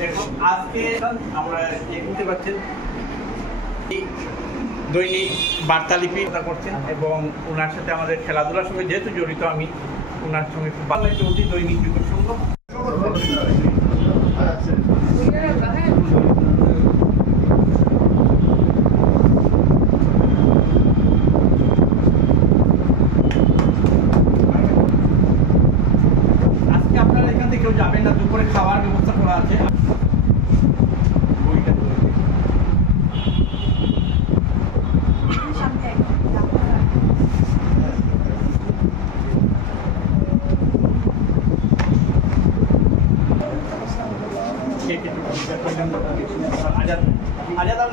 দেখুন আজকে আমরা দেখতে পাচ্ছেন দৈনিক বার্তালিপি করছেন এবং ওনার সাথে আমাদের খেলাধুলার সঙ্গে যেহেতু জড়িত আমি ওনার সঙ্গে খুব ভালো চলছি দৈনিক যুগের সঙ্গে। আজকে আপনারা এখান থেকে কেউ যাবেন না, দুপুরে খাওয়ার ব্যবস্থা করা আছে। आजाद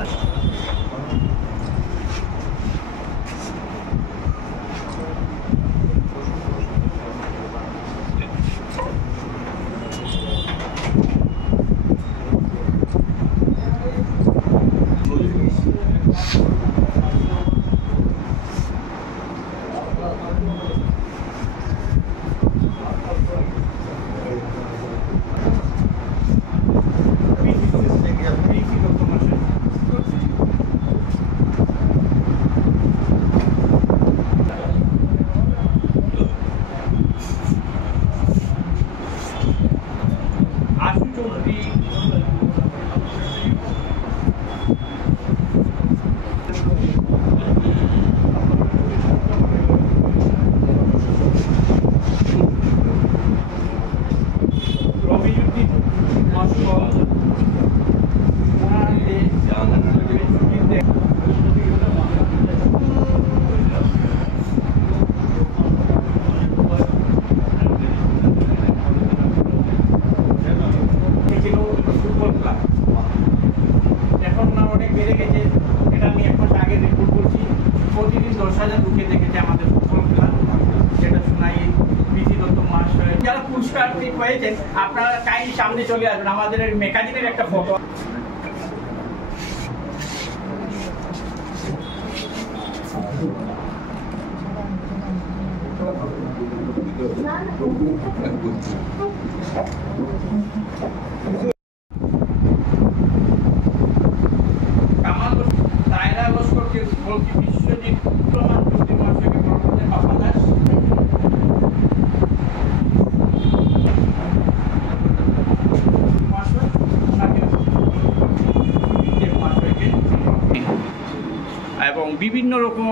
এখন না অনেক বেড়ে গেছে, এটা আমি 1 মাস আগে রিপোর্ট করছি। প্রতিদিন 10,000 লোকে দেখেছে আমাদের ফুটবল খেলা, যেটা শোনাই বিধি দত্ত মহাশয়। যারা পুরস্কার ঠিক হয়েছেন আপনারা টাইম সামনে চলে আসবেন, আমাদের মেকানিকের একটা ফটো। বিশ্বজিৎ প্রমাণ চৌধুরী মহাশয়কে বলছেন বাবা দাস। এবং বিভিন্ন রকম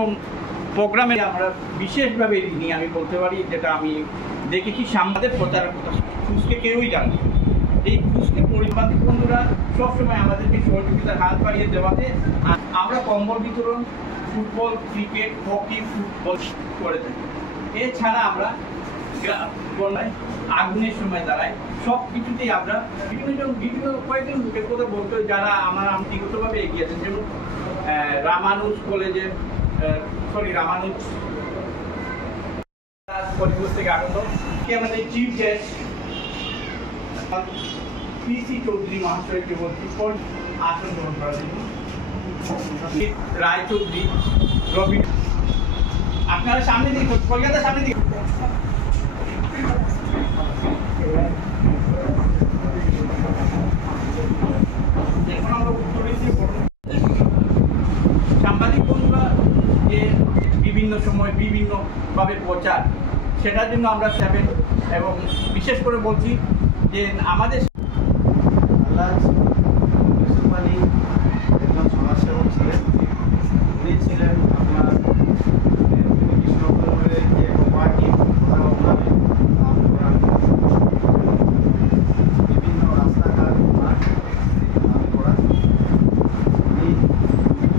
প্রোগ্রামে আমরা বিশেষভাবে নিয়ে আমি বলতে পারি, যেটা আমি দেখেছি সাংবাদিক প্রচারের কথা খুঁজকে কেউই জানে। এই খুঁজকে পরিবাদিক বন্ধুরা সবসময় আমাদেরকে সহযোগিতার হাত বাড়িয়ে দেওয়াতে আমরা কম্বল বিতরণ, ফুটবল, ক্রিকেট, হকি, ফুটবল করে থাকি। এছাড়া আমরা বলায় আগুনের সময় দাঁড়াই, সব কিছুতেই আমরা বিভিন্ন কয়েকজন লোকের কথা বলতে যারা আমার আন্তরিকতাভাবে এগিয়েছেন, যেমন রামানুজ কলেজের রামানুজ পরিবেশ থেকে আগত আমাদের চিফ গেস্ট পিসি চৌধুরী মহাশয়কে বলছি আসন গ্রহণ করার জন্য। রায় চৌধুরী, রবি, আপনারা সামনে দিকে কলকাতার সামনে দিকে। এখন আমরা উত্তরে সাংবাদিক বন্ধুরা যে বিভিন্ন সময় বিভিন্নভাবে প্রচার, সেটার জন্য আমরা চাইবেন এবং বিশেষ করে বলছি যে আমাদের একজন সমাজসেবক ছিলেন। উনি ছিলেন আপনার কৃষ্ণপুরের যে পার্টি বিভিন্ন রাস্তাঘাট করা, উনি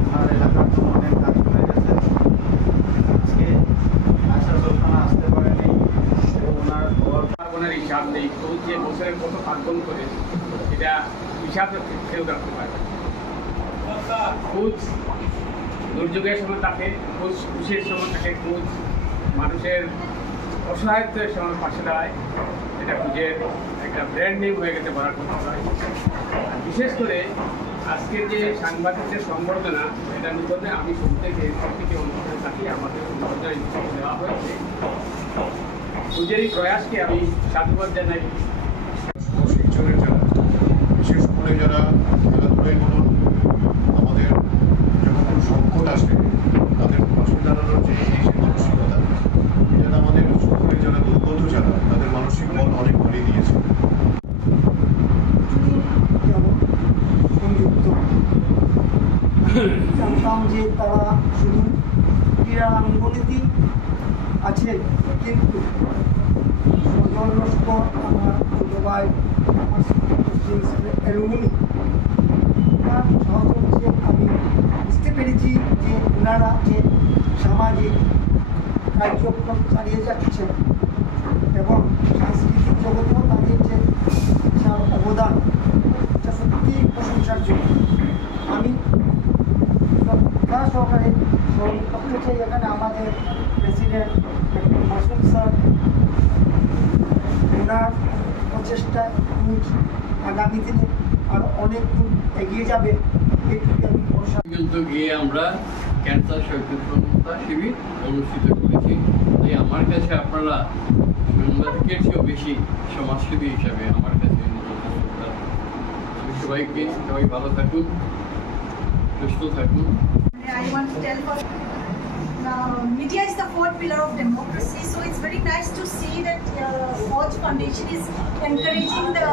ওনার এলাকার জন্য অনেক কাজ করে গেছেন। আজকে আশা সন্তানা আসতে পারেনি, ওনার পার্বণের হিসাব নেই, যে বছরের কত পার্বণ করে এটা হিসাব কেউ রাখতে পারে। খুঁজ দুর্যোগের সময় থাকে, খুঁজ খুশির সময় থাকে, খুঁজ মানুষের অসহায়ত্বের সময় পাশে দাঁড়ায়। এটা খুঁজের একটা ব্র্যান্ড নেম হয়ে গেছে বলার কথা নয়। বিশেষ করে আজকের যে সাংবাদিকদের সংবর্ধনা, এটা নিবন্ধে আমি শুনতে সব থেকে অনুমোদন থাকি। আমাদের অনুমোদন দেওয়া হয়েছে ওদের এই প্রয়াসকে আমি সাধুবাদ জানাই। শিলচরের যারা বিশেষ করে যারা খেলাধুলায় বলুন, আমাদের যখন কোনো সংকট আসে তাদের পাশে দাঁড়ানোর যে এই মানসিকতা, এটা আমাদের সকলে যারা দুর্গত যারা তাদের মানসিক বল অনেক বাড়িয়ে দিয়েছে। জানতাম যে তারা শুধু ক্রীড়াঙ্গনেতেই আছেন, কিন্তু সজল লস্কর আমার ছোট ভাই, আমার অ্যালুমিনি তার সহযোগিতে আমি বুঝতে পেরেছি যে ওনারা যে সামাজিক কার্যক্রম চালিয়ে যাচ্ছেন এবং সাংস্কৃতিক জগতেও তাদের যে বিশাল অবদান, এটা সত্যি প্রশংসার জন্য। আমি শ্রদ্ধা সহকারে স্মরণ করতে চাই এখানে আমাদের প্রেসিডেন্ট মাসুদ স্যার, ওনার প্রচেষ্টায় আগামী দিনে আরও অনেক দূর এগিয়ে যাবে, এইটুকু আমি ভরসা। কিন্তু গিয়ে আমরা ক্যান্সার সচেতনতা শিবির অনুষ্ঠিত করেছি। তাই আমার কাছে আপনারা সাংবাদিকের চেয়েও বেশি সমাজসেবী হিসাবে আমার কাছে আমি সবাই ভালো থাকুন, সুস্থ থাকুন। I want to tell for media is the fourth pillar of democracy, so it's very nice to see that Forge Foundation is encouraging the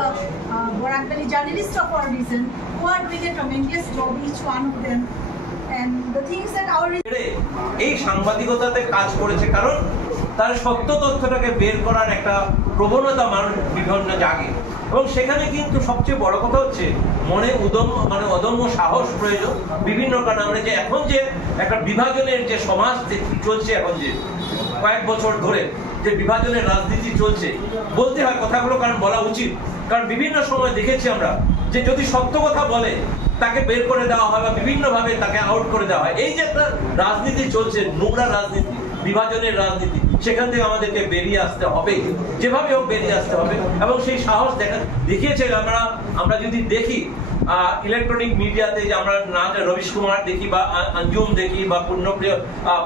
Borakali journalists of our region who are doing a tremendous job, each one of them, and the things that our এই সাংবাদিকতাতে কাজ করেছে, কারণ তার সত্য তথ্যটাকে বের করার একটা প্রবণতা মানুষ বিভিন্ন জাগে, এবং সেখানে কিন্তু সবচেয়ে বড় কথা হচ্ছে মনে অদম্য সাহস প্রয়োজন। বিভিন্ন কারণে আমরা যে এখন যে একটা বিভাজনের যে সমাজ চলছে, এখন যে কয়েক বছর ধরে যে বিভাজনের রাজনীতি চলছে, বলতে হয় কথাগুলো, কারণ বলা উচিত। কারণ বিভিন্ন সময় দেখেছি আমরা যে যদি সত্য কথা বলে তাকে বের করে দেওয়া হয় বা বিভিন্নভাবে তাকে আউট করে দেওয়া হয়। এই যে একটা রাজনীতি চলছে, নোংরা রাজনীতি, বিভাজনের রাজনীতি, সেখান থেকে আমাদেরকে বেরিয়ে আসতে হবে, যেভাবে হোক বেরিয়ে আসতে হবে। এবং সেই সাহস দেখিয়েছে আমরা যদি দেখি ইলেকট্রনিক মিডিয়াতে, যে আমরা না রবিশ কুমার দেখি বা আঞ্জুম দেখি বা পূর্ণপ্রিয়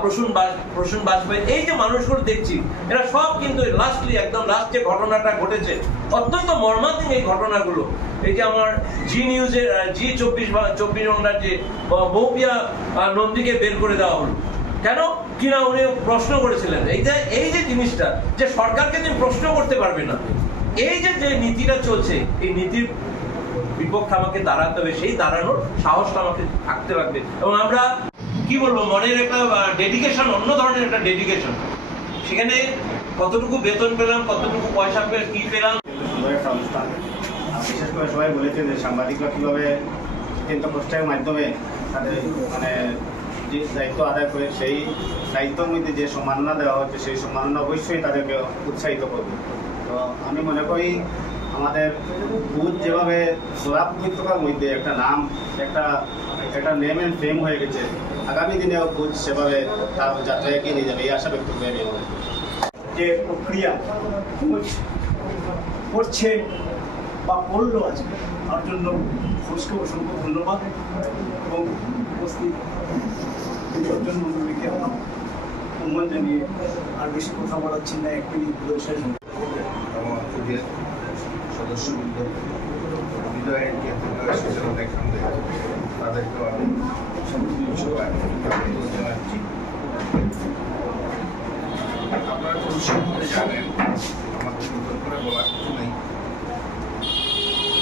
প্রসূন বাজপেয়ী, এই যে মানুষগুলো দেখছি, এরা সব কিন্তু একদম লাস্ট যে ঘটনাটা ঘটেছে, অত্যন্ত মর্মান্তিক এই ঘটনাগুলো। এই যে আমার জি নিউজের জি24 বাংলার যে মৌপিয়া নন্দীকে বের করে দেওয়া হলো, কেন কিনা উনি প্রশ্ন করেছিলেন। এই যে জিনিসটা, যে সরকারকে তুমি প্রশ্ন করতে পারবে না, এই যে নীতিটা চলছে, এই নীতির বিপক্ষে আমাকে দাঁড়াতে হবে, সেই দাঁড়ানোর সাহসটা আমাকে থাকতে লাগবে। এবং আমরা কি বলবো, মনের একটা ডেডিকেশন, অন্য ধরনের একটা ডেডিকেশন। সেখানে কতটুকু বেতন পেলাম, কতটুকু পয়সা কি পেলাম, একটা অনুষ্ঠান। বিশেষ করে সবাই বলেছেন যে সাংবাদিকরা কীভাবে অত্যন্ত কষ্টের মাধ্যমে তাদের যে দায়িত্ব আদায় করে, সেই দায়িত্বের মধ্যে যে সম্মাননা দেওয়া হচ্ছে, সেই সম্মাননা অবশ্যই তাদেরকে উৎসাহিত করবে। তো আমি মনে করি আমাদের বুথ যেভাবে সোলাপ উপত্যকার মধ্যে একটা নাম, একটা নেম অ্যান্ড ফেম হয়ে গেছে, আগামী দিনেও বুথ সেভাবে তার যাত্রা এগিয়ে নিয়ে যাবে, এই আশা ব্যক্ত করি আমি। যে প্রক্রিয়া করছে বা করলো আজকে, তার জন্য খোঁজকে অসংখ্য ধন্যবাদ এবং উপস্থিত জন্য মন্ডলীকে সম্মান জানিয়ে আর বেশি কথা বলাচ্ছি না, 1 মিনিট বলে শেষ হবে। আমার খুদের সদস্যবৃন্দ, বিজয়ের যে সচেতন দেখানো, তাদেরকেও আমি জানাচ্ছি। আপনারা খুব সম্পর্কে জানেন, আমাদের নতুন করে বলার কিছু নেই।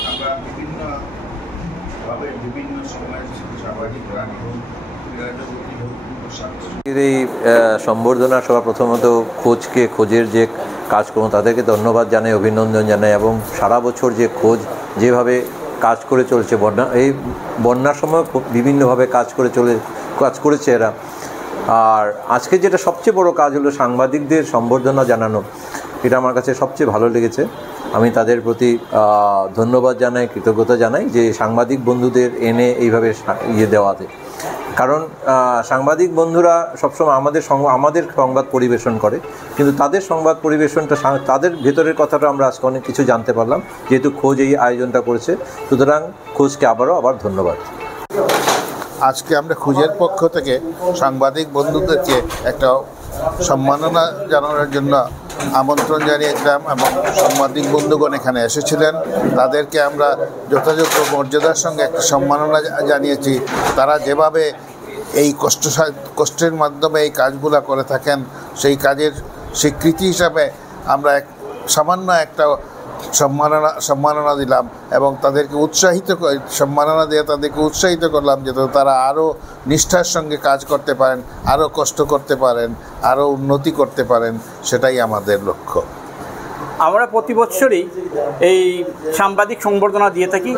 আমরা বিভিন্নভাবে বিভিন্ন সময় সামাজিক প্রাণী হোক, ক্রীড়াজগতী হোক, এই সম্বর্ধনা সভা প্রথমত খোঁজের যে কাজকর্ম, তাদেরকে ধন্যবাদ জানাই, অভিনন্দন জানাই। এবং সারা বছর যে খোঁজ যেভাবে কাজ করে চলছে, বন্যার সময় বিভিন্নভাবে কাজ করেছে এরা। আর আজকে যেটা সবচেয়ে বড় কাজ হলো সাংবাদিকদের সম্বর্ধনা জানানো, এটা আমার কাছে সবচেয়ে ভালো লেগেছে। আমি তাদের প্রতি ধন্যবাদ জানাই, কৃতজ্ঞতা জানাই যে সাংবাদিক বন্ধুদের এনে এইভাবে দেওয়াতে। কারণ সাংবাদিক বন্ধুরা সবসময় আমাদের সংবাদ পরিবেশন করে, কিন্তু তাদের সংবাদ পরিবেশনটা, তাদের ভেতরের কথাটা আমরা আজকে অনেক কিছু জানতে পারলাম, যেহেতু খোঁজ এই আয়োজনটা করেছে। সুতরাং খোঁজকে আবার ধন্যবাদ। আজকে আমরা খোঁজের পক্ষ থেকে সাংবাদিক বন্ধুদেরকে একটা সম্মাননা জানানোর জন্য আমন্ত্রণ জানিয়েছিলাম এবং সাংবাদিক বন্ধুগণ এখানে এসেছিলেন। তাদেরকে আমরা যথাযথ মর্যাদার সঙ্গে একটা সম্মাননা জানিয়েছি। তারা যেভাবে এই কষ্টের মাধ্যমে এই কাজগুলো করে থাকেন, সেই কাজের স্বীকৃতি হিসাবে আমরা সামান্য একটা সম্মাননা দিলাম এবং তাদেরকে সম্মাননা দিয়ে তাদেরকে উৎসাহিত করলাম যাতে তারা আরও নিষ্ঠার সঙ্গে কাজ করতে পারেন, আরও কষ্ট করতে পারেন, আরও উন্নতি করতে পারেন। সেটাই আমাদের লক্ষ্য। আমরা প্রতি বছরই এই সাংবাদিক সংবর্ধনা দিয়ে থাকি।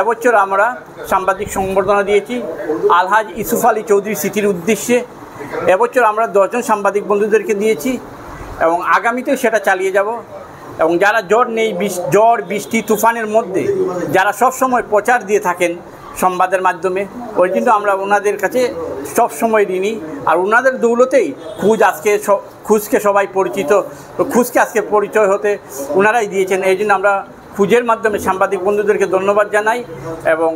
এবছর আমরা সাংবাদিক সংবর্ধনা দিয়েছি আলহাজ ইউসুফ আলী চৌধুরী স্মৃতির উদ্দেশ্যে। এবছর আমরা 10 জন সাংবাদিক বন্ধুদেরকে দিয়েছি এবং আগামীতেও সেটা চালিয়ে যাব। এবং যারা ঝড় বৃষ্টি তুফানের মধ্যে যারা সবসময় প্রচার দিয়ে থাকেন সংবাদের মাধ্যমে, ওই জন্য আমরা ওনাদের কাছে সবসময় ঋণী। আর ওনাদের দৌলতেই খুঁজকে সবাই পরিচিত, খুঁজকে আজকে পরিচয় হতে ওনারাই দিয়েছেন। এই জন্য আমরা খুঁজের মাধ্যমে সাংবাদিক বন্ধুদেরকে ধন্যবাদ জানাই এবং